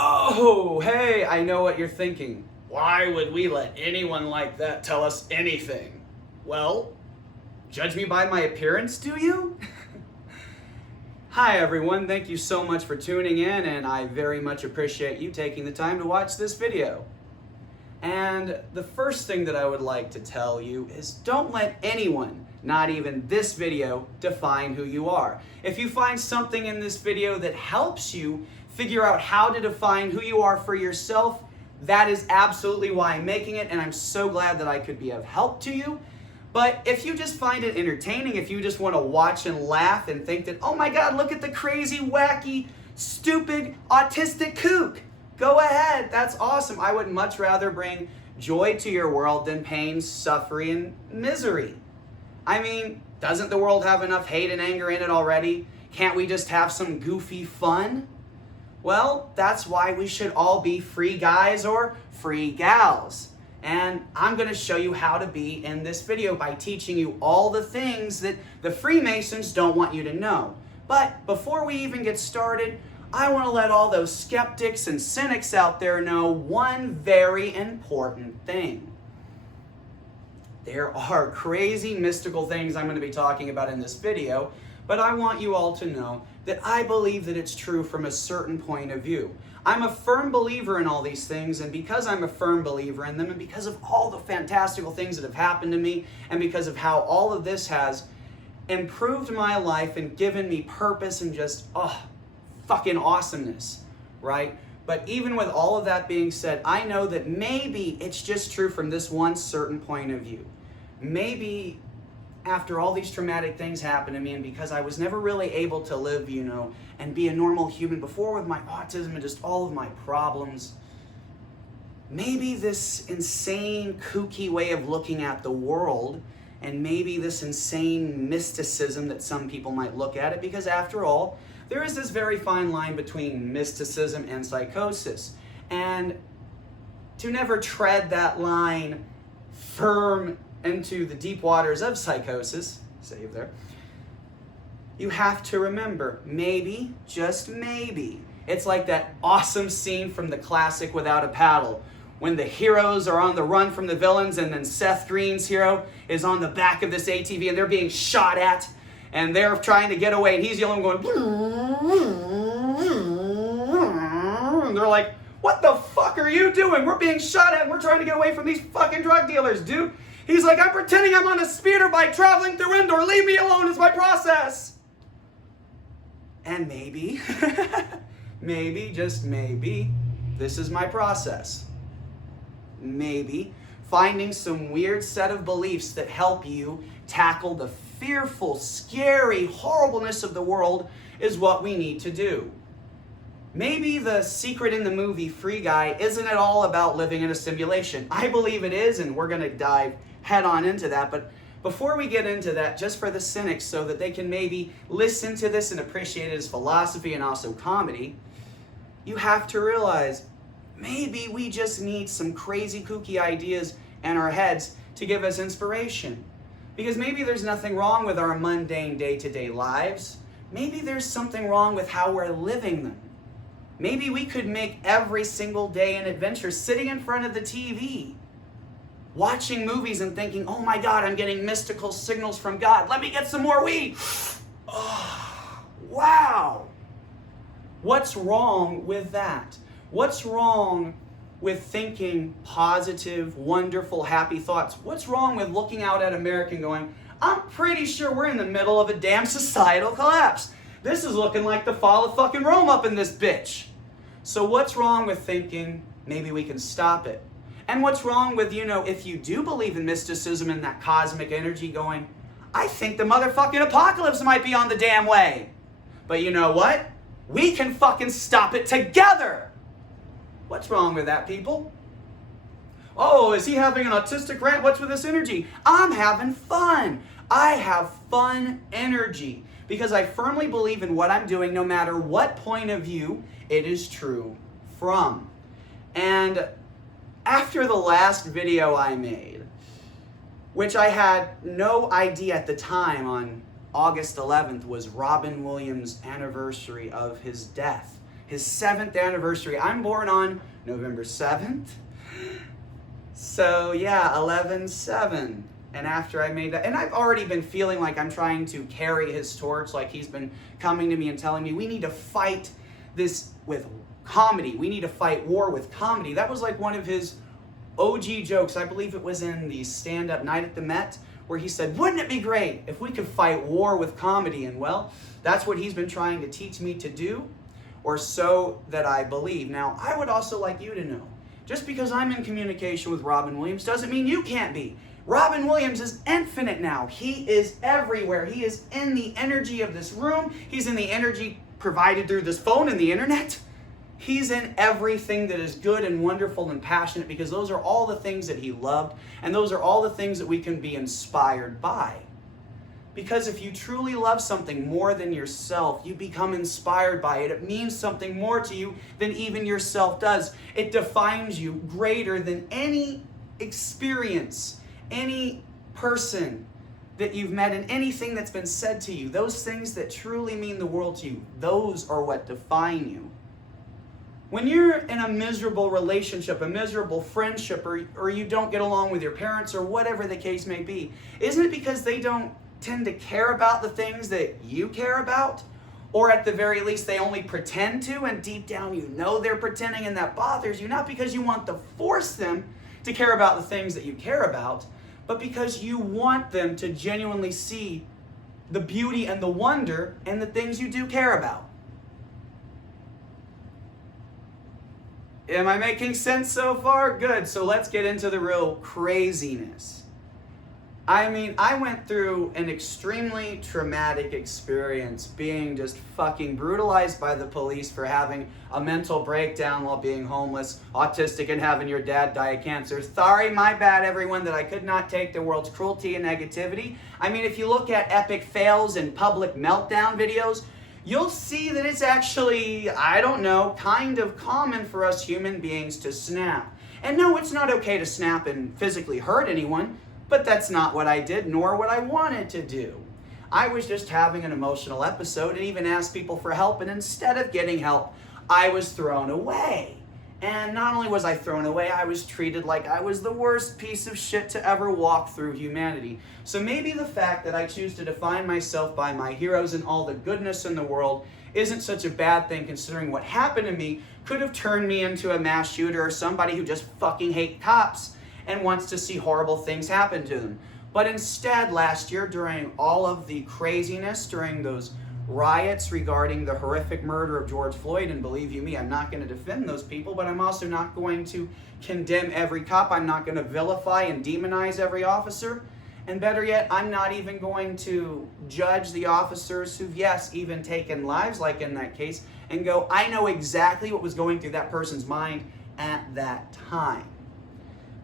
Oh, hey, I know what you're thinking. Why would we let anyone like that tell us anything? Well, judge me by my appearance, do you? Hi everyone, thank you so much for tuning in, and I very much appreciate you taking the time to watch this video. And the first thing that I would like to tell you is don't let anyone, not even this video, define who you are. If you find something in this video that helps you figure out how to define who you are for yourself, that is absolutely why I'm making it, and I'm so glad that I could be of help to you. But if you just find it entertaining, if you just want to watch and laugh and think that, oh my God, look at the crazy, wacky, stupid, autistic kook, go ahead, that's awesome. I would much rather bring joy to your world than pain, suffering, and misery. I mean, doesn't the world have enough hate and anger in it already? Can't we just have some goofy fun? Well, that's why we should all be free guys or free gals. And I'm going to show you how to be in this video by teaching you all the things that the Freemasons don't want you to know. But before we even get started, I want to let all those skeptics and cynics out there know one very important thing. There are crazy mystical things I'm going to be talking about in this video, but I want you all to know that I believe that it's true from a certain point of view. I'm a firm believer in all these things, and because I'm a firm believer in them, and because of all the fantastical things that have happened to me, and because of how all of this has improved my life and given me purpose and just, fucking awesomeness, right? But even with all of that being said, I know that maybe it's just true from this one certain point of view. Maybe after all these traumatic things happened to me, and because I was never really able to live, and be a normal human before with my autism and just all of my problems, maybe this insane, kooky way of looking at the world, and maybe this insane mysticism that some people might look at it, because after all, there is this very fine line between mysticism and psychosis. And to never tread that line firm into the deep waters of psychosis, save there, you have to remember, maybe, just maybe, it's like that awesome scene from the classic Without a Paddle, when the heroes are on the run from the villains, and then Seth Green's hero is on the back of this ATV and they're being shot at, and they're trying to get away, and he's the only one going, and they're like, what the fuck are you doing? We're being shot at and we're trying to get away from these fucking drug dealers, dude. He's like, I'm pretending I'm on a speeder bike traveling through Endor. Leave me alone, it's my process. And maybe, maybe, just maybe, this is my process. Maybe finding some weird set of beliefs that help you tackle the fearful, scary horribleness of the world is what we need to do. Maybe the secret in the movie Free Guy isn't at all about living in a simulation. I believe it is, and we're going to dive head on into that. But before we get into that, just for the cynics so that they can maybe listen to this and appreciate it as philosophy and also comedy, you have to realize maybe we just need some crazy kooky ideas in our heads to give us inspiration. Because maybe there's nothing wrong with our mundane day-to-day lives. Maybe there's something wrong with how we're living them. Maybe we could make every single day an adventure sitting in front of the TV, watching movies and thinking, oh my God, I'm getting mystical signals from God. Let me get some more weed. Oh, wow. What's wrong with that? What's wrong with thinking positive, wonderful, happy thoughts? What's wrong with looking out at America and going, I'm pretty sure we're in the middle of a damn societal collapse. This is looking like the fall of fucking Rome up in this bitch. So what's wrong with thinking maybe we can stop it? And what's wrong with, if you do believe in mysticism and that cosmic energy going, I think the motherfucking apocalypse might be on the damn way. But you know what? We can fucking stop it together. What's wrong with that, people? Oh, is he having an autistic rant? What's with this energy? I'm having fun. I have fun energy because I firmly believe in what I'm doing no matter what point of view it is true from. And after the last video I made, which I had no idea at the time on August 11th was Robin Williams' anniversary of his death. his 7th anniversary. I'm born on November 7th. So yeah, 11/7. And after I made that, and I've already been feeling like I'm trying to carry his torch, like he's been coming to me and telling me, we need to fight this with comedy. We need to fight war with comedy. That was like one of his OG jokes. I believe it was in the stand-up night at the Met, where he said, wouldn't it be great if we could fight war with comedy? And well, that's what he's been trying to teach me to do, or so that I believe. Now, I would also like you to know, just because I'm in communication with Robin Williams doesn't mean you can't be. Robin Williams is infinite now. He is everywhere. He is in the energy of this room. He's in the energy provided through this phone and the internet. He's in everything that is good and wonderful and passionate, because those are all the things that he loved, and those are all the things that we can be inspired by. Because if you truly love something more than yourself, you become inspired by it. It means something more to you than even yourself does. It defines you greater than any experience, any person that you've met, and anything that's been said to you. Those things that truly mean the world to you, those are what define you. When you're in a miserable relationship, a miserable friendship, or you don't get along with your parents, or whatever the case may be, isn't it because they don't tend to care about the things that you care about? Or at the very least, they only pretend to, and deep down you know they're pretending, and that bothers you, not because you want to force them to care about the things that you care about, but because you want them to genuinely see the beauty and the wonder in the things you do care about. Am I making sense so far? Good. So let's get into the real craziness. I mean, I went through an extremely traumatic experience, being just fucking brutalized by the police for having a mental breakdown while being homeless, autistic, and having your dad die of cancer. Sorry, my bad, everyone, that I could not take the world's cruelty and negativity. I mean, if you look at epic fails and public meltdown videos, you'll see that it's actually, I don't know, kind of common for us human beings to snap. And no, it's not okay to snap and physically hurt anyone, but that's not what I did, nor what I wanted to do. I was just having an emotional episode and even asked people for help, and instead of getting help, I was thrown away. And not only was I thrown away, I was treated like I was the worst piece of shit to ever walk through humanity. So maybe the fact that I choose to define myself by my heroes and all the goodness in the world isn't such a bad thing, considering what happened to me could have turned me into a mass shooter or somebody who just fucking hates cops and wants to see horrible things happen to them. But instead, last year, during all of the craziness, during those riots regarding the horrific murder of George Floyd, and believe you me, I'm not going to defend those people, but I'm also not going to condemn every cop. I'm not going to vilify and demonize every officer. And better yet, I'm not even going to judge the officers who've, yes, even taken lives, like in that case, and go, I know exactly what was going through that person's mind at that time.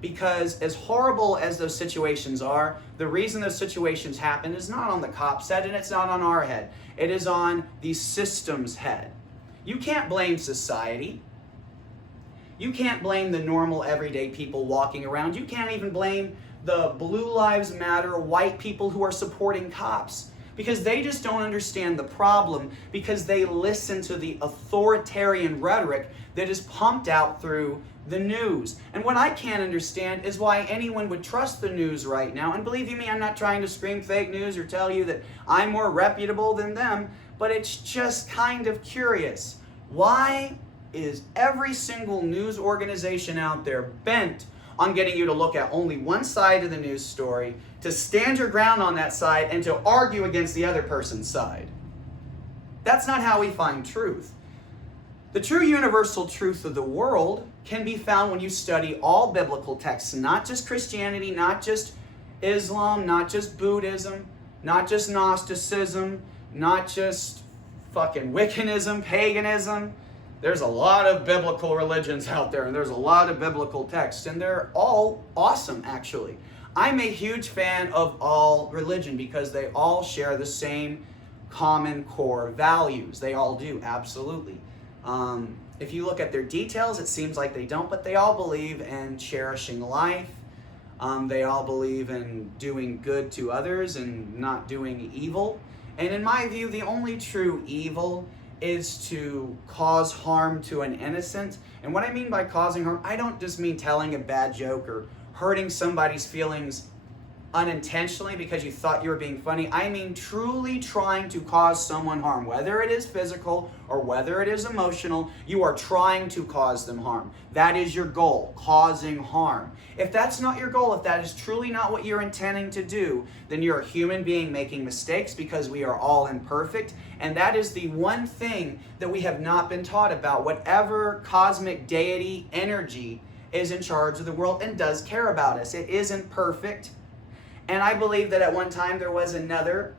Because as horrible as those situations are, the reason those situations happen is not on the cop's head, and it's not on our head. It is on the system's head. You can't blame society. You can't blame the normal everyday people walking around. You can't even blame the Blue Lives Matter white people who are supporting cops, because they just don't understand the problem, because they listen to the authoritarian rhetoric that is pumped out through the news. And what I can't understand is why anyone would trust the news right now. And believe you me, I'm not trying to scream fake news or tell you that I'm more reputable than them, but it's just kind of curious. Why is every single news organization out there bent on getting you to look at only one side of the news story, to stand your ground on that side, and to argue against the other person's side? That's not how we find truth. The true universal truth of the world can be found when you study all biblical texts, not just Christianity, not just Islam, not just Buddhism, not just Gnosticism, not just fucking Wiccanism, paganism. There's a lot of biblical religions out there, and there's a lot of biblical texts, and they're all awesome, actually. I'm a huge fan of all religion because they all share the same common core values. They all do, absolutely. If you look at their details, it seems like they don't, but they all believe in cherishing life. They all believe in doing good to others and not doing evil. And in my view, the only true evil is to cause harm to an innocent. And what I mean by causing harm, I don't just mean telling a bad joke or hurting somebody's feelings unintentionally because you thought you were being funny. I mean truly trying to cause someone harm. Whether it is physical or whether it is emotional, you are trying to cause them harm. That is your goal, causing harm. If that's not your goal, if that is truly not what you're intending to do, then you're a human being making mistakes because we are all imperfect. And that is the one thing that we have not been taught about. Whatever cosmic deity energy is in charge of the world and does care about us, it isn't perfect. And I believe that at one time there was another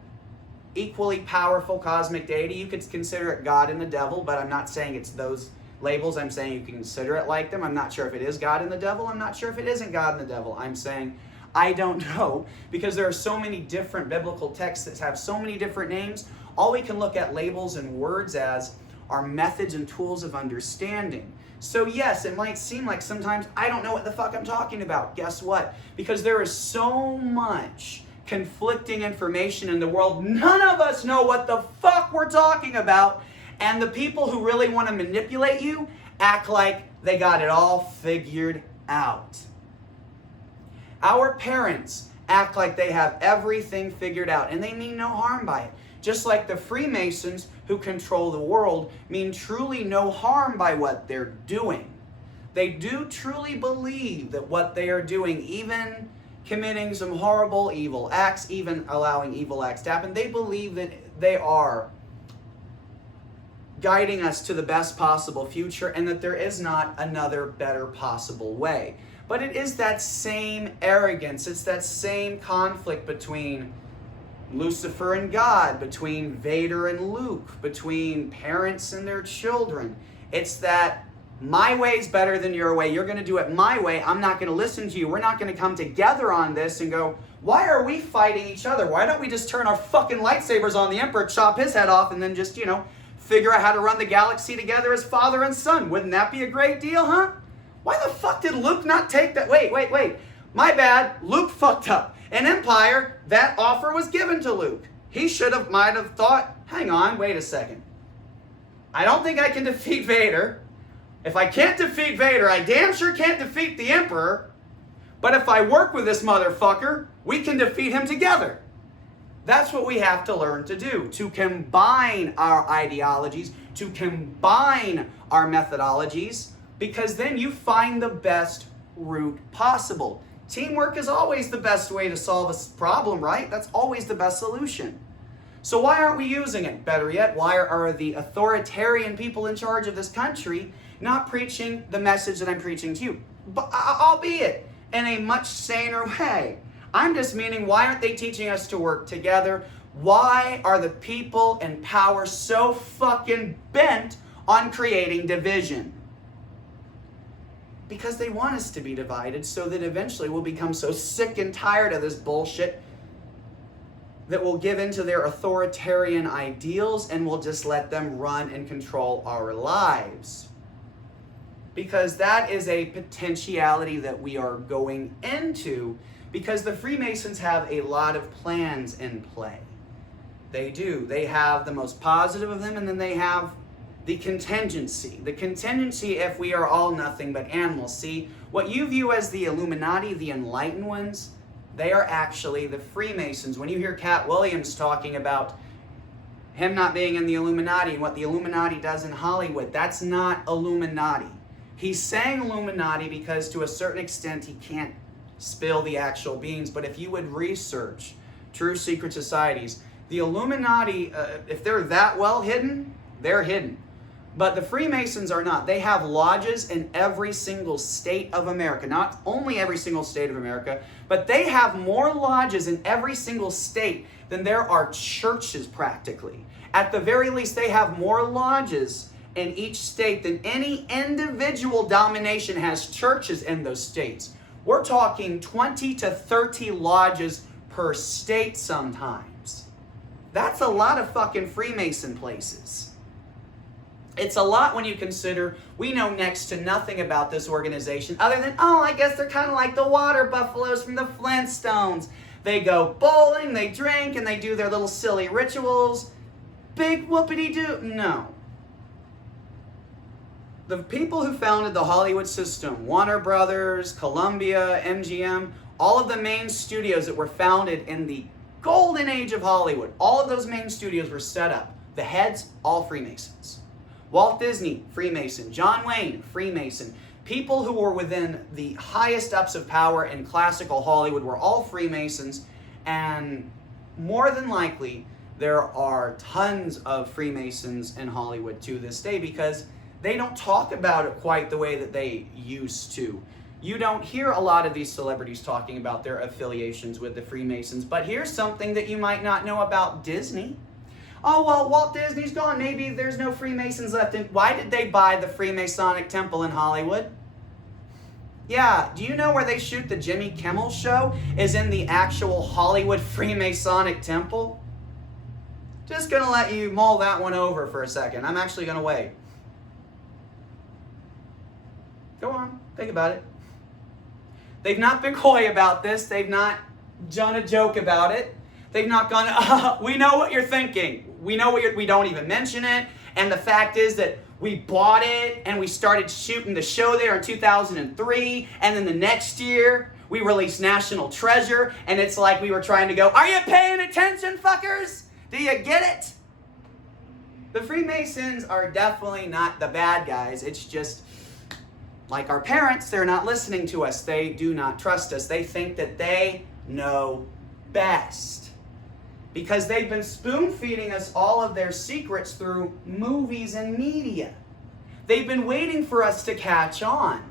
equally powerful cosmic deity. You could consider it God and the devil, but I'm not saying it's those labels. I'm saying you can consider it like them. I'm not sure if it is God and the devil. I'm not sure if it isn't God and the devil. I'm saying I don't know, because there are so many different biblical texts that have so many different names. All we can look at labels and words as are methods and tools of understanding. So yes, it might seem like sometimes I don't know what the fuck I'm talking about. Guess what? Because there is so much conflicting information in the world, none of us know what the fuck we're talking about. And the people who really want to manipulate you act like they got it all figured out. Our parents act like they have everything figured out, and they mean no harm by it. Just like the Freemasons who control the world mean truly no harm by what they're doing. They do truly believe that what they are doing, even committing some horrible evil acts, even allowing evil acts to happen, they believe that they are guiding us to the best possible future and that there is not another better possible way. But it is that same arrogance, it's that same conflict between Lucifer and God, between Vader and Luke, between parents and their children. It's that my way's better than your way. You're going to do it my way. I'm not going to listen to you. We're not going to come together on this and go, why are we fighting each other? Why don't we just turn our fucking lightsabers on the Emperor, chop his head off, and then just, figure out how to run the galaxy together as father and son? Wouldn't that be a great deal, huh? Why the fuck did Luke not take that? Wait. My bad. Luke fucked up. In Empire, that offer was given to Luke. He might have thought, hang on, wait a second. I don't think I can defeat Vader. If I can't defeat Vader, I damn sure can't defeat the Emperor. But if I work with this motherfucker, we can defeat him together. That's what we have to learn to do, to combine our ideologies, to combine our methodologies, because then you find the best route possible. Teamwork is always the best way to solve a problem, right? That's always the best solution. So why aren't we using it? Better yet, why are the authoritarian people in charge of this country not preaching the message that I'm preaching to you? But, albeit in a much saner way. I'm just meaning, why aren't they teaching us to work together? Why are the people in power so fucking bent on creating division? Because they want us to be divided so that eventually we'll become so sick and tired of this bullshit that we'll give in to their authoritarian ideals and we'll just let them run and control our lives. Because that is a potentiality that we are going into, because the Freemasons have a lot of plans in play. They do. They have the most positive of them, and then they have the contingency. The contingency if we are all nothing but animals. See, what you view as the Illuminati, the enlightened ones, they are actually the Freemasons. When you hear Cat Williams talking about him not being in the Illuminati and what the Illuminati does in Hollywood, that's not Illuminati. He's saying Illuminati because to a certain extent he can't spill the actual beans, but if you would research true secret societies, the Illuminati, if they're that well hidden, they're hidden. But the Freemasons are not. They have lodges in every single state of America. Not only every single state of America, but they have more lodges in every single state than there are churches practically. At the very least, they have more lodges in each state than any individual denomination has churches in those states. We're talking 20 to 30 lodges per state sometimes. That's a lot of fucking Freemason places. It's a lot when you consider we know next to nothing about this organization other than, I guess they're kind of like the water buffaloes from the Flintstones. They go bowling, they drink, and they do their little silly rituals. Big whoopity-doo. No. The people who founded the Hollywood system, Warner Brothers, Columbia, MGM, all of the main studios that were founded in the golden age of Hollywood, all of those main studios were set up. The heads, all Freemasons. Walt Disney, Freemason. John Wayne, Freemason. People who were within the highest ups of power in classical Hollywood were all Freemasons, and more than likely, there are tons of Freemasons in Hollywood to this day because they don't talk about it quite the way that they used to. You don't hear a lot of these celebrities talking about their affiliations with the Freemasons, but here's something that you might not know about Disney. Oh, well, Walt Disney's gone. Maybe there's no Freemasons left. Why did they buy the Freemasonic Temple in Hollywood? Yeah, do you know where they shoot the Jimmy Kimmel show? Is in the actual Hollywood Freemasonic Temple? Just gonna let you mull that one over for a second. I'm actually gonna wait. Go on, think about it. They've not been coy about this. They've not done a joke about it. They've not gone, we know what you're thinking. We know what we don't even mention it. And the fact is that we bought it and we started shooting the show there in 2003. And then the next year, we released National Treasure. And it's like we were trying to go, are you paying attention, fuckers? Do you get it? The Freemasons are definitely not the bad guys. It's just like our parents, they're not listening to us. They do not trust us. They think that they know best. Because they've been spoon-feeding us all of their secrets through movies and media. They've been waiting for us to catch on.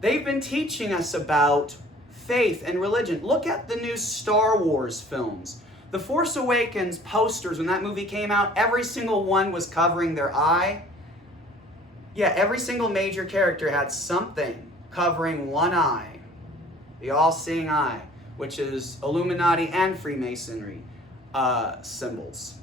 They've been teaching us about faith and religion. Look at the new Star Wars films. The Force Awakens posters, when that movie came out, every single one was covering their eye. Yeah, every single major character had something covering one eye. The all-seeing eye, which is Illuminati and Freemasonry symbols.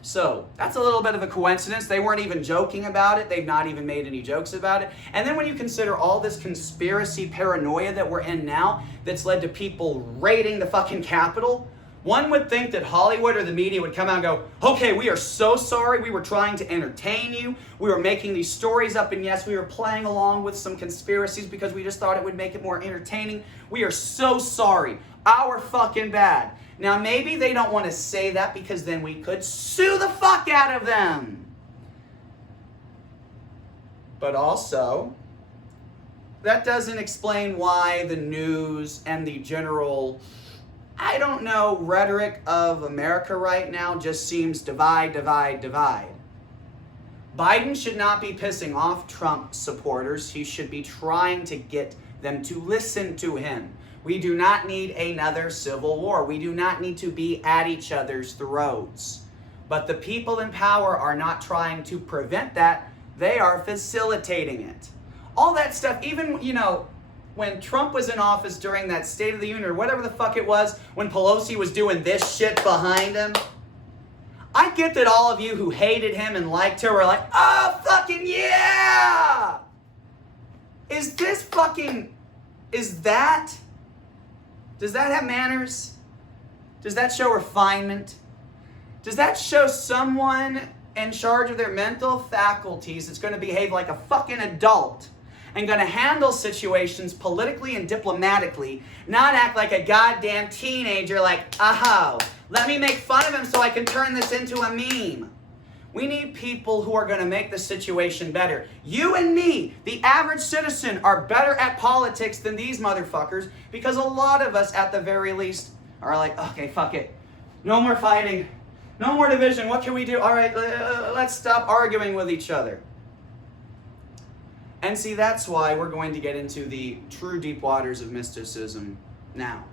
So, that's a little bit of a coincidence. They weren't even joking about it. They've not even made any jokes about it. And then when you consider all this conspiracy paranoia that we're in now, that's led to people raiding the fucking Capitol, one would think that Hollywood or the media would come out and go, okay, we are so sorry. We were trying to entertain you. We were making these stories up, and yes, we were playing along with some conspiracies because we just thought it would make it more entertaining. We are so sorry. Our fucking bad. Now, maybe they don't want to say that because then we could sue the fuck out of them. But also, that doesn't explain why the news and the general, I don't know, rhetoric of America right now just seems divide, divide, divide. Biden should not be pissing off Trump supporters. He should be trying to get them to listen to him. We do not need another civil war. We do not need to be at each other's throats. But the people in power are not trying to prevent that. They are facilitating it. All that stuff, even, when Trump was in office during that State of the Union or whatever the fuck it was, when Pelosi was doing this shit behind him, I get that all of you who hated him and liked her were like, oh, fucking yeah! Does that have manners? Does that show refinement? Does that show someone in charge of their mental faculties that's going to behave like a fucking adult and going to handle situations politically and diplomatically, not act like a goddamn teenager like, oh, let me make fun of him so I can turn this into a meme. We need people who are going to make the situation better. You and me, the average citizen, are better at politics than these motherfuckers because a lot of us, at the very least, are like, okay, fuck it. No more fighting. No more division. What can we do? All right, let's stop arguing with each other. And see, that's why we're going to get into the true deep waters of mysticism now.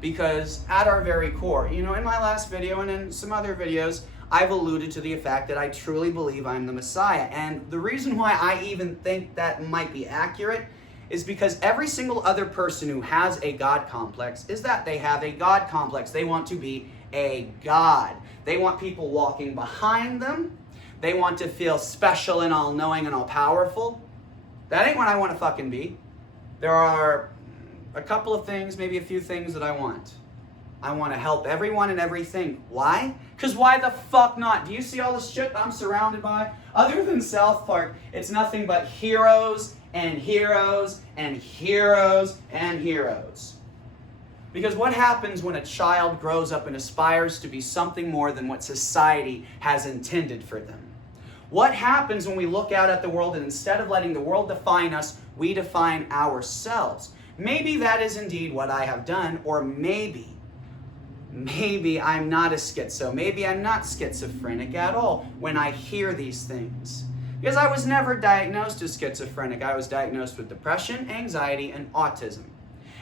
Because at our very core, in my last video and in some other videos, I've alluded to the fact that I truly believe I'm the Messiah. And the reason why I even think that might be accurate is because every single other person who has a God complex is that they have a God complex. They want to be a God. They want people walking behind them. They want to feel special and all-knowing and all-powerful. That ain't what I want to fucking be. There are a couple of things, maybe a few things that I want. I want to help everyone and everything. Why? Because why the fuck not? Do you see all the shit I'm surrounded by? Other than South Park, it's nothing but heroes and heroes and heroes and heroes. Because what happens when a child grows up and aspires to be something more than what society has intended for them? What happens when we look out at the world and instead of letting the world define us, we define ourselves? Maybe that is indeed what I have done, or maybe I'm not a schizo. Maybe I'm not schizophrenic at all when I hear these things. Because I was never diagnosed as schizophrenic. I was diagnosed with depression, anxiety, and autism.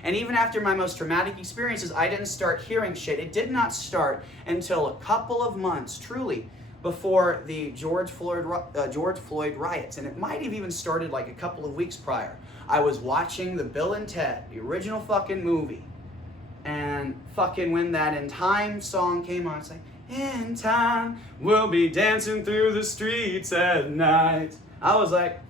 And even after my most traumatic experiences, I didn't start hearing shit. It did not start until a couple of months, truly, before the George Floyd riots. And it might have even started like a couple of weeks prior. I was watching the Bill and Ted, the original fucking movie. And fucking when that In Time song came on, it's like, in time, we'll be dancing through the streets at night. I was like,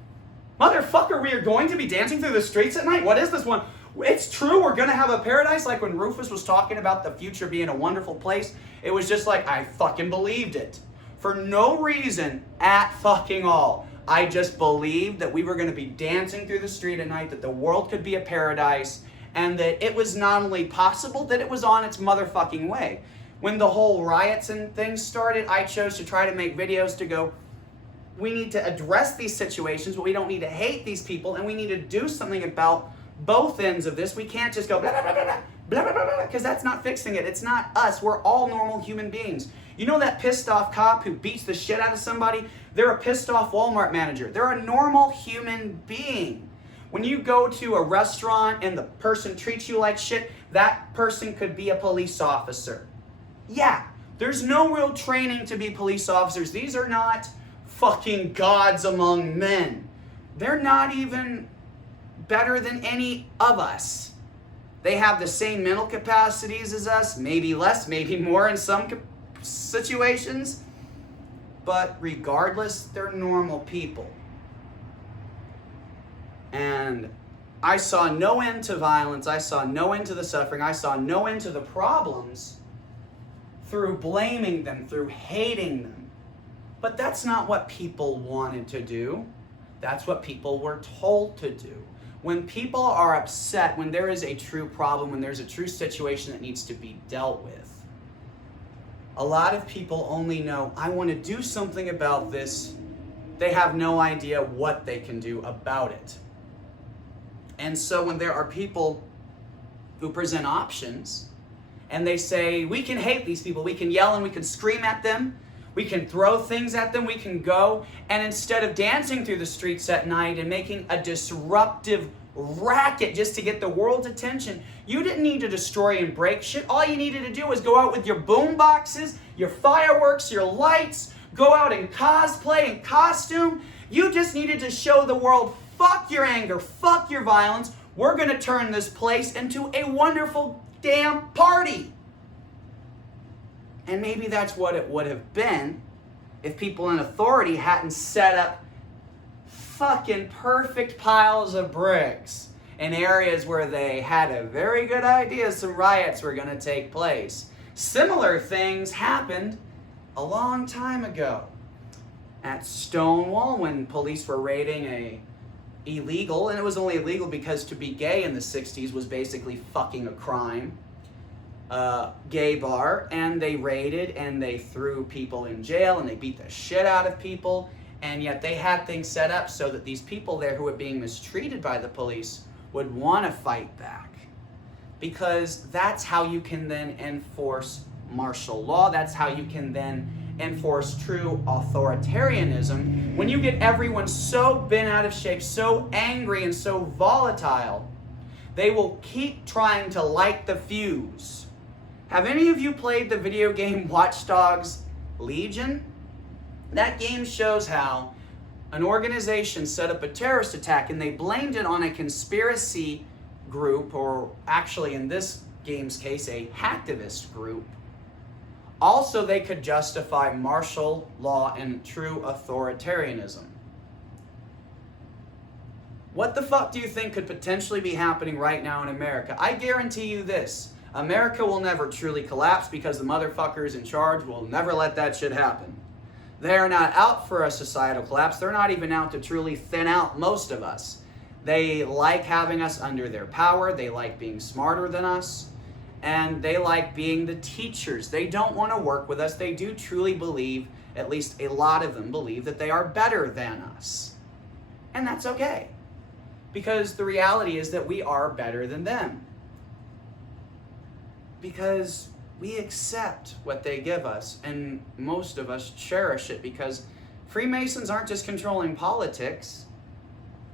motherfucker, we are going to be dancing through the streets at night? What is this one? It's true, we're going to have a paradise? Like when Rufus was talking about the future being a wonderful place, it was just like, I fucking believed it. For no reason at fucking all. I just believed that we were going to be dancing through the street at night, that the world could be a paradise, and that it was not only possible, that it was on its motherfucking way. When the whole riots and things started, I chose to try to make videos to go, we need to address these situations, but we don't need to hate these people, and we need to do something about both ends of this. We can't just go blah, blah, blah, blah, blah, blah, blah, blah, because that's not fixing it. It's not us. We're all normal human beings. You know that pissed off cop who beats the shit out of somebody? They're a pissed off Walmart manager. They're a normal human being. When you go to a restaurant and the person treats you like shit, that person could be a police officer. Yeah, there's no real training to be police officers. These are not fucking gods among men. They're not even better than any of us. They have the same mental capacities as us, maybe less, maybe more in some situations. But regardless, they're normal people. And I saw no end to violence. I saw no end to the suffering. I saw no end to the problems through blaming them, through hating them. But that's not what people wanted to do. That's what people were told to do. When people are upset, when there is a true problem, when there's a true situation that needs to be dealt with, a lot of people only know, I want to do something about this. They have no idea what they can do about it. And so when there are people who present options and they say, we can hate these people, we can yell and we can scream at them, we can throw things at them, we can go, and instead of dancing through the streets at night and making a disruptive racket just to get the world's attention, you didn't need to destroy and break shit. All you needed to do was go out with your boom boxes, your fireworks, your lights, go out and cosplay and costume. You just needed to show the world, fuck your anger, fuck your violence. We're going to turn this place into a wonderful damn party. And maybe that's what it would have been if people in authority hadn't set up fucking perfect piles of bricks in areas where they had a very good idea some riots were going to take place. Similar things happened a long time ago at Stonewall when police were raiding a illegal, and it was only illegal because to be gay in the 60s was basically fucking a crime, gay bar, and they raided and they threw people in jail and they beat the shit out of people, and yet they had things set up so that these people there who were being mistreated by the police would want to fight back, because that's how you can then enforce martial law. That's how you can then enforce true authoritarianism. When you get everyone so bent out of shape, so angry and so volatile, they will keep trying to light the fuse. Have any of you played the video game Watch Dogs Legion? That game shows how an organization set up a terrorist attack and they blamed it on a conspiracy group, or actually in this game's case, a hacktivist group. Also, they could justify martial law and true authoritarianism. What the fuck do you think could potentially be happening right now in America? I guarantee you this. America will never truly collapse because the motherfuckers in charge will never let that shit happen. They are not out for a societal collapse. They're not even out to truly thin out most of us. They like having us under their power. They like being smarter than us. And they like being the teachers. They don't want to work with us. They do truly believe, at least a lot of them believe, that they are better than us. And that's okay. Because the reality is that we are better than them. Because we accept what they give us, and most of us cherish it, because Freemasons aren't just controlling politics.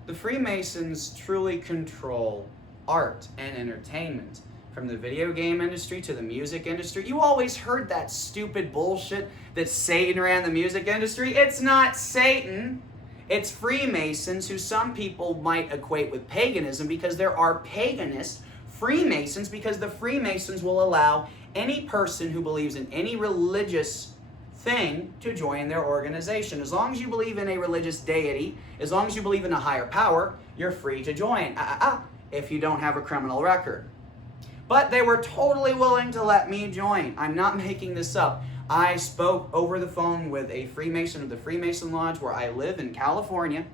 The Freemasons truly control art and entertainment. From the video game industry to the music industry. You always heard that stupid bullshit that Satan ran the music industry. It's not Satan. It's Freemasons, who some people might equate with paganism, because there are paganist Freemasons, because the Freemasons will allow any person who believes in any religious thing to join their organization. As long as you believe in a religious deity, as long as you believe in a higher power, you're free to join. If you don't have a criminal record. But they were totally willing to let me join. I'm not making this up. I spoke over the phone with a Freemason of the Freemason Lodge where I live in California.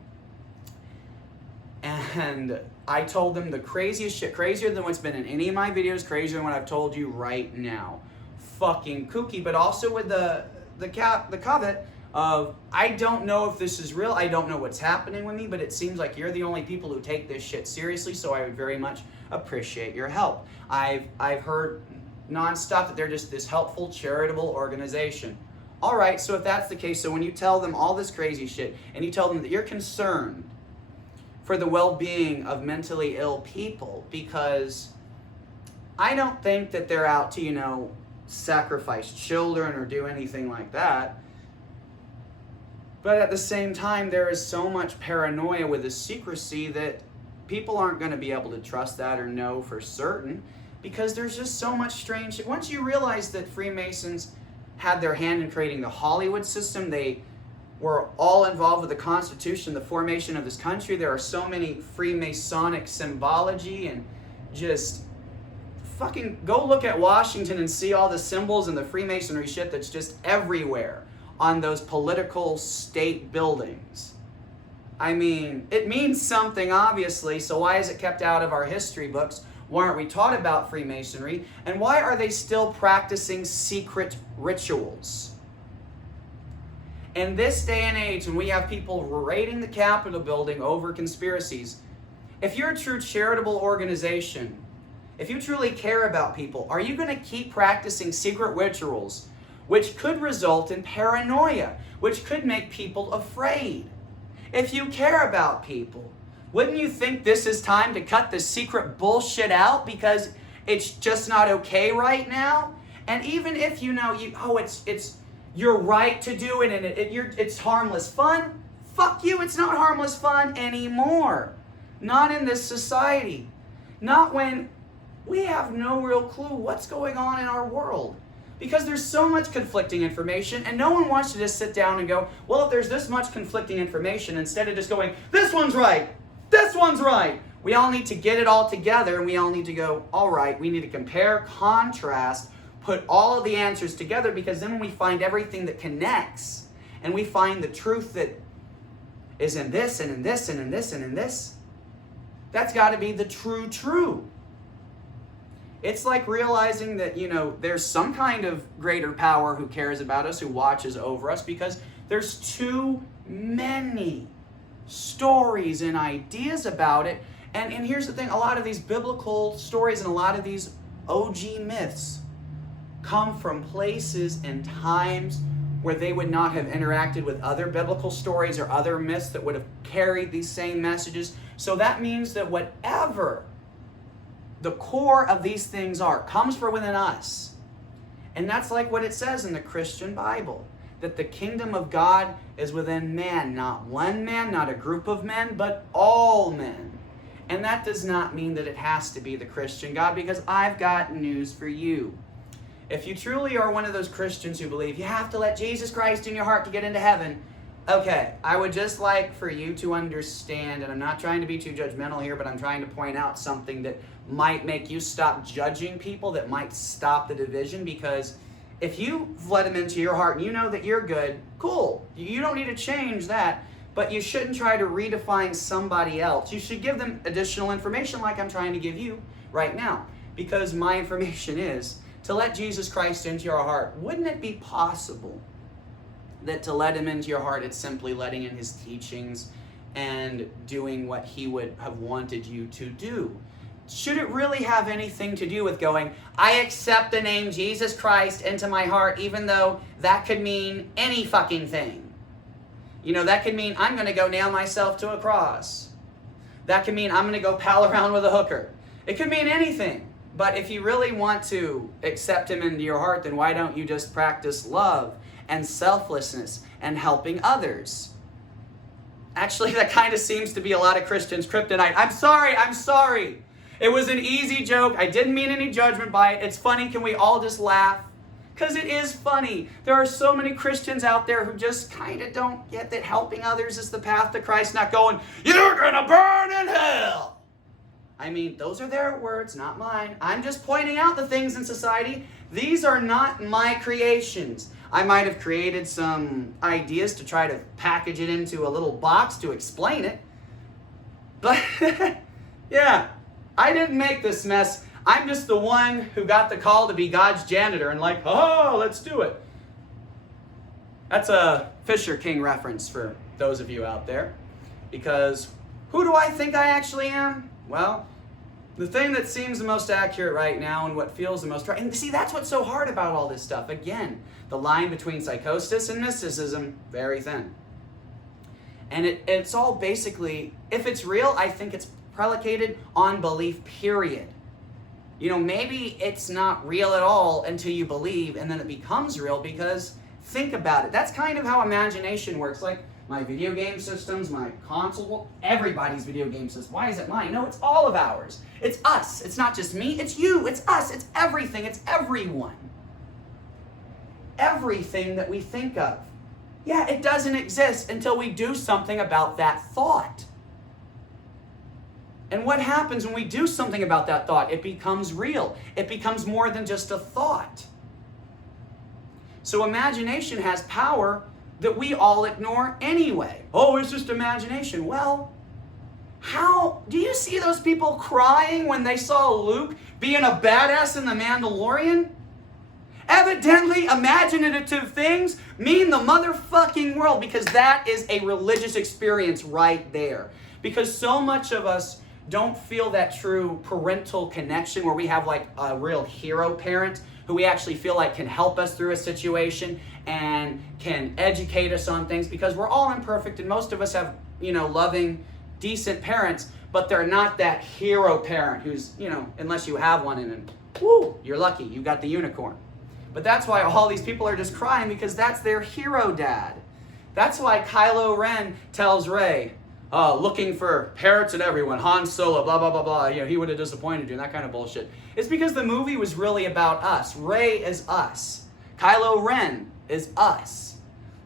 And I told them the craziest shit, crazier than what's been in any of my videos, crazier than what I've told you right now. Fucking kooky, but also with the caveat of, I don't know if this is real, I don't know what's happening with me, but it seems like you're the only people who take this shit seriously, so I would very much appreciate your help. I've heard nonstop that they're just this helpful, charitable organization. All right, so if that's the case, so when you tell them all this crazy shit, and you tell them that you're concerned for the well-being of mentally ill people, because I don't think that they're out to, sacrifice children or do anything like that. But at the same time, there is so much paranoia with the secrecy that people aren't going to be able to trust that or know for certain, because there's just so much strange shit. Once you realize that Freemasons had their hand in creating the Hollywood system, they were all involved with the Constitution, the formation of this country. There are so many Freemasonic symbology, and just fucking go look at Washington and see all the symbols and the Freemasonry shit that's just everywhere on those political state buildings. I mean, it means something, obviously, so why is it kept out of our history books? Why aren't we taught about Freemasonry? And why are they still practicing secret rituals? In this day and age, when we have people raiding the Capitol building over conspiracies, if you're a true charitable organization, if you truly care about people, are you going to keep practicing secret rituals, which could result in paranoia, which could make people afraid? If you care about people, wouldn't you think this is time to cut the secret bullshit out, because it's just not okay right now? And even if it's your right to do it, and it's harmless fun, fuck you, it's not harmless fun anymore. Not in this society. Not when we have no real clue what's going on in our world. Because there's so much conflicting information, and no one wants to just sit down and go, well, if there's this much conflicting information, instead of just going, this one's right, this one's right. We all need to get it all together, and we all need to go, all right, we need to compare, contrast, put all of the answers together, because then when we find everything that connects, and we find the truth that is in this, and in this, and in this, and in this, that's got to be the true. It's like realizing that, there's some kind of greater power who cares about us, who watches over us, because there's too many stories and ideas about it. And here's the thing, a lot of these biblical stories and a lot of these OG myths come from places and times where they would not have interacted with other biblical stories or other myths that would have carried these same messages. So that means that whatever the core of these things comes from within us. And that's like what it says in the Christian Bible, that the kingdom of God is within man, not one man, not a group of men, but all men. And that does not mean that it has to be the Christian God, because I've got news for you. If you truly are one of those Christians who believe you have to let Jesus Christ in your heart to get into heaven, Okay, I would just like for you to understand, and I'm not trying to be too judgmental here, but I'm trying to point out something that might make you stop judging people, that might stop the division, because if you've let them into your heart and you know that you're good, cool. You don't need to change that, but you shouldn't try to redefine somebody else. You should give them additional information like I'm trying to give you right now, because my information is to let Jesus Christ into your heart. Wouldn't it be possible that to let him into your heart, it's simply letting in his teachings and doing what he would have wanted you to do? Should it really have anything to do with going, I accept the name Jesus Christ into my heart, even though that could mean any fucking thing? You know, that could mean I'm going to go nail myself to a cross. That could mean I'm going to go pal around with a hooker. It could mean anything. But if you really want to accept him into your heart, then why don't you just practice love and selflessness and helping others? Actually, that kind of seems to be a lot of Christians' kryptonite. I'm sorry. It was an easy joke. I didn't mean any judgment by it. It's funny. Can we all just laugh? Because it is funny. There are so many Christians out there who just kind of don't get that helping others is the path to Christ, not going, you're going to burn in hell. I mean, those are their words, not mine. I'm just pointing out the things in society. These are not my creations. I might have created some ideas to try to package it into a little box to explain it. But, yeah, I didn't make this mess. I'm just the one who got the call to be God's janitor and like, oh, let's do it. That's a Fisher King reference for those of you out there. Because who do I think I actually am? Well, the thing that seems the most accurate right now and what feels the most right. And see, that's what's so hard about all this stuff. Again, the line between psychosis and mysticism, very thin. And it's all basically, if it's real, I think it's predicated on belief, period. You know, maybe it's not real at all until you believe, and then it becomes real, because think about it. That's kind of how imagination works. Like my video game systems, my console, everybody's video game system. Why is it mine? No, it's all of ours. It's us. It's not just me. It's you. It's us. It's everything. It's everyone. Everything that we think of. Yeah, it doesn't exist until we do something about that thought. And what happens when we do something about that thought? It becomes real. It becomes more than just a thought. So imagination has power that we all ignore anyway. Oh, it's just imagination. Well, how do you see those people crying when they saw Luke being a badass in The Mandalorian? Evidently, imaginative things mean the motherfucking world, because that is a religious experience right there. Because so much of us don't feel that true parental connection where we have like a real hero parent who we actually feel like can help us through a situation and can educate us on things, because we're all imperfect and most of us have, you know, loving, decent parents, but they're not that hero parent who's, you know, unless you have one and then, woo, you're lucky, you got the unicorn. But that's why all these people are just crying, because that's their hero dad. That's why Kylo Ren tells Rey, looking for parrots and everyone, Han Solo, blah, blah, blah, blah, you know, he would have disappointed you, and that kind of bullshit. It's because the movie was really about us. Rey is us. Kylo Ren is us.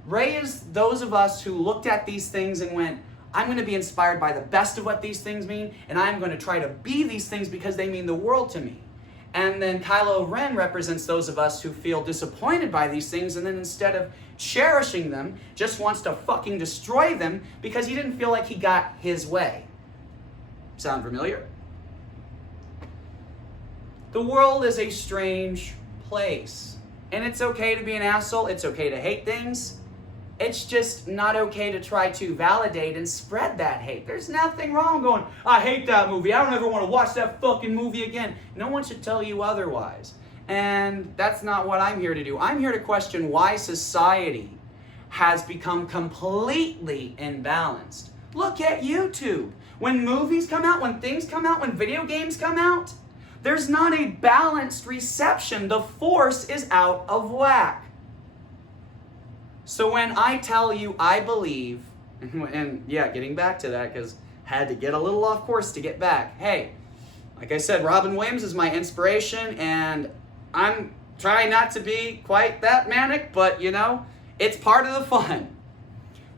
Rey is those of us who looked at these things and went, I'm going to be inspired by the best of what these things mean, and I'm going to try to be these things because they mean the world to me. And then Kylo Ren represents those of us who feel disappointed by these things, and then instead of cherishing them, just wants to fucking destroy them because he didn't feel like he got his way. Sound familiar? The world is a strange place. And it's okay to be an asshole. It's okay to hate things. It's just not okay to try to validate and spread that hate. There's nothing wrong going, I hate that movie. I don't ever want to watch that fucking movie again. No one should tell you otherwise. And that's not what I'm here to do. I'm here to question why society has become completely imbalanced. Look at YouTube. When movies come out, when things come out, when video games come out, there's not a balanced reception. The force is out of whack. So when I tell you I believe, and yeah, getting back to that because had to get a little off course to get back. Hey, like I said, Robin Williams is my inspiration, and I'm trying not to be quite that manic, but you know, it's part of the fun.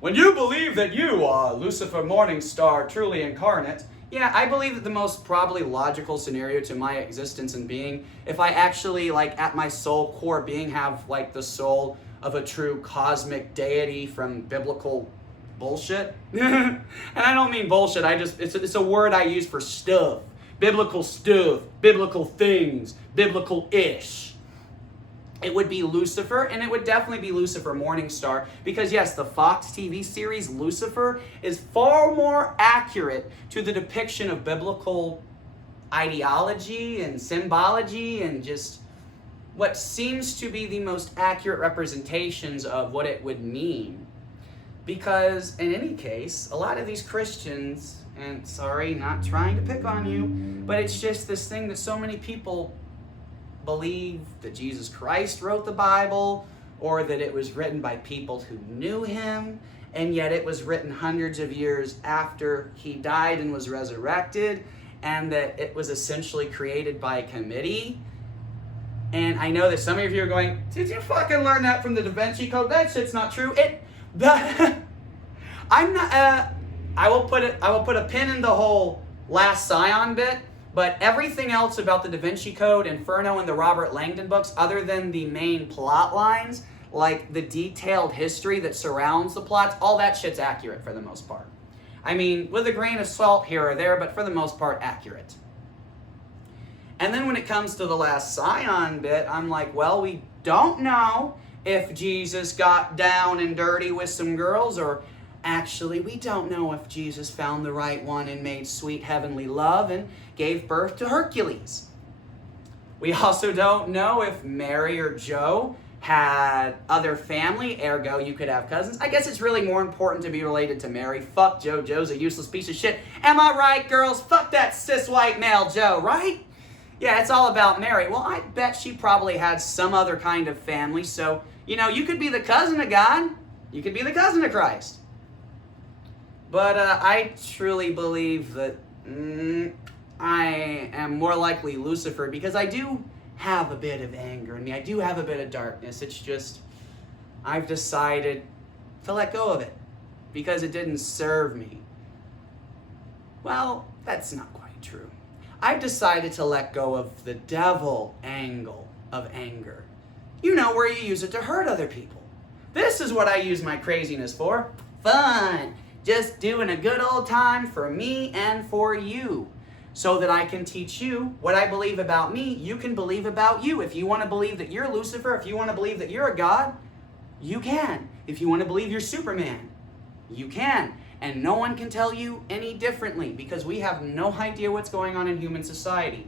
when you believe that you are Lucifer Morningstar truly incarnate, yeah, I believe that the most probably logical scenario to my existence and being, if I actually, like, at my soul core being, have, like, the soul of a true cosmic deity from biblical bullshit. And I don't mean bullshit, it's a word I use for stuff. Biblical stuff, biblical things, biblical-ish. It would be Lucifer, and it would definitely be Lucifer Morningstar, because yes, the Fox TV series Lucifer is far more accurate to the depiction of biblical ideology and symbology and just what seems to be the most accurate representations of what it would mean. Because in any case, a lot of these Christians, and sorry, not trying to pick on you, but it's just this thing that so many people believe that Jesus Christ wrote the Bible, or that it was written by people who knew him, and yet it was written hundreds of years after he died and was resurrected, and that it was essentially created by a committee. And I know that some of you are going, did you fucking learn that from the Da Vinci Code? That shit's not true. I'm not, I will put a pin in the whole last Scion bit, but everything else about the Da Vinci Code, Inferno, and the Robert Langdon books, other than the main plot lines, like the detailed history that surrounds the plots, all that shit's accurate for the most part. I mean, with a grain of salt here or there, but for the most part, accurate. And then when it comes to the last Scion bit, I'm like, well, we don't know if Jesus got down and dirty with some girls, or actually, we don't know if Jesus found the right one and made sweet heavenly love and gave birth to Hercules. We also don't know if Mary or Joe had other family, ergo you could have cousins. I guess it's really more important to be related to Mary. Fuck Joe. Joe's a useless piece of shit. Am I right, girls? Fuck that cis white male Joe, right? Yeah, it's all about Mary. Well, I bet she probably had some other kind of family, so, you know, you could be the cousin of God. You could be the cousin of Christ. But I truly believe that I am more likely Lucifer, because I do have a bit of anger in me. I do have a bit of darkness. It's just, I've decided to let go of it because it didn't serve me. Well, that's not quite true. I've decided to let go of the devil angle of anger. You know, where you use it to hurt other people. This is what I use my craziness for. Fun. Just doing a good old time for me and for you, so that I can teach you what I believe about me, you can believe about you. If you want to believe that you're Lucifer, if you want to believe that you're a god, you can. If you want to believe you're Superman, you can. And no one can tell you any differently, because we have no idea what's going on in human society.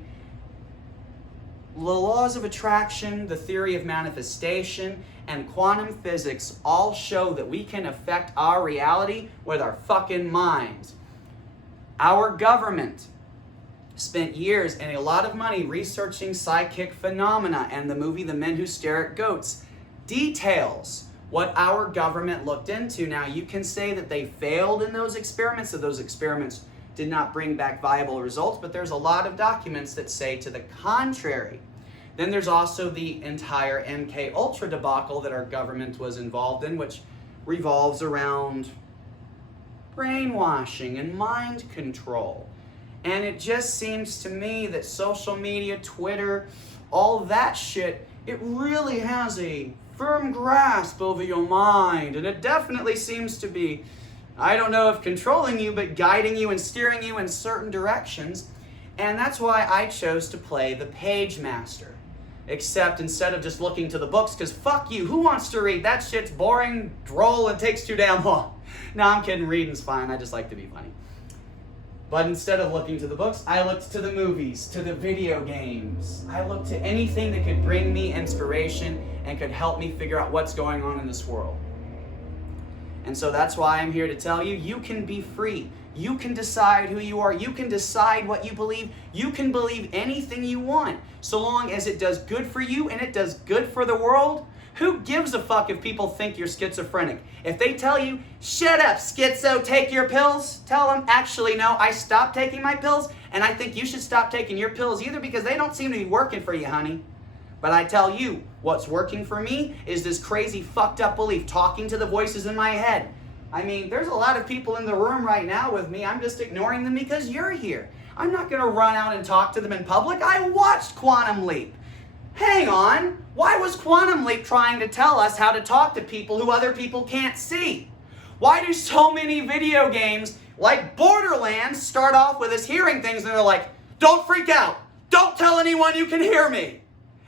The laws of attraction, the theory of manifestation, and quantum physics all show that we can affect our reality with our fucking minds. Our government spent years and a lot of money researching psychic phenomena, and the movie The Men Who Stare at Goats details what our government looked into. Now, you can say that they failed in those experiments, that those experiments did not bring back viable results, but there's a lot of documents that say to the contrary. Then there's also the entire MK Ultra debacle that our government was involved in, which revolves around brainwashing and mind control. And it just seems to me that social media, Twitter, all that shit, it really has a firm grasp over your mind. And it definitely seems to be, I don't know if controlling you, but guiding you and steering you in certain directions. And that's why I chose to play the Page Master. Except instead of just looking to the books, because fuck you, who wants to read? That shit's boring, droll, and takes too damn long. No, I'm kidding, reading's fine, I just like to be funny. But instead of looking to the books, I looked to the movies, to the video games. I looked to anything that could bring me inspiration and could help me figure out what's going on in this world. And so that's why I'm here to tell you, you can be free. You can decide who you are. You can decide what you believe. You can believe anything you want, so long as it does good for you and it does good for the world. Who gives a fuck if people think you're schizophrenic? If they tell you, shut up, schizo, take your pills, tell them, actually, no, I stopped taking my pills, and I think you should stop taking your pills either, because they don't seem to be working for you, honey. But I tell you, what's working for me is this crazy fucked up belief, talking to the voices in my head. I mean, there's a lot of people in the room right now with me. I'm just ignoring them because you're here. I'm not going to run out and talk to them in public. I watched Quantum Leap. Hang on. Why was Quantum Leap trying to tell us how to talk to people who other people can't see? Why do so many video games like Borderlands start off with us hearing things and they're like, don't freak out. Don't tell anyone you can hear me.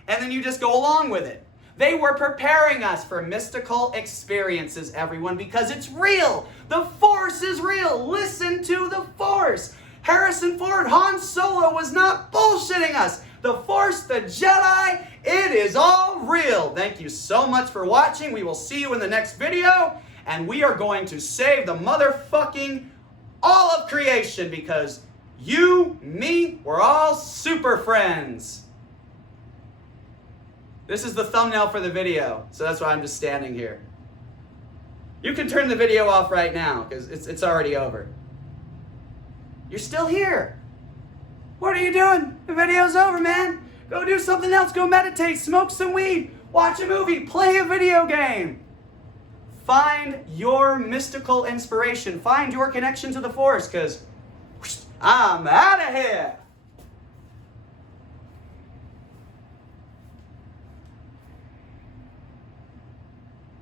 And then you just go along with it. They were preparing us for mystical experiences, everyone, because it's real. The Force is real. Listen to the Force. Harrison Ford, Han Solo was not bullshitting us. The Force, the Jedi, it is all real. Thank you so much for watching. We will see you in the next video. And we are going to save the motherfucking all of creation because you, me, we're all super friends. This is the thumbnail for the video, so that's why I'm just standing here. You can turn the video off right now because it's already over. You're still here. What are you doing? The video's over, man. Go do something else. Go meditate, smoke some weed, watch a movie, play a video game. Find your mystical inspiration. Find your connection to the Force, because I'm out of here.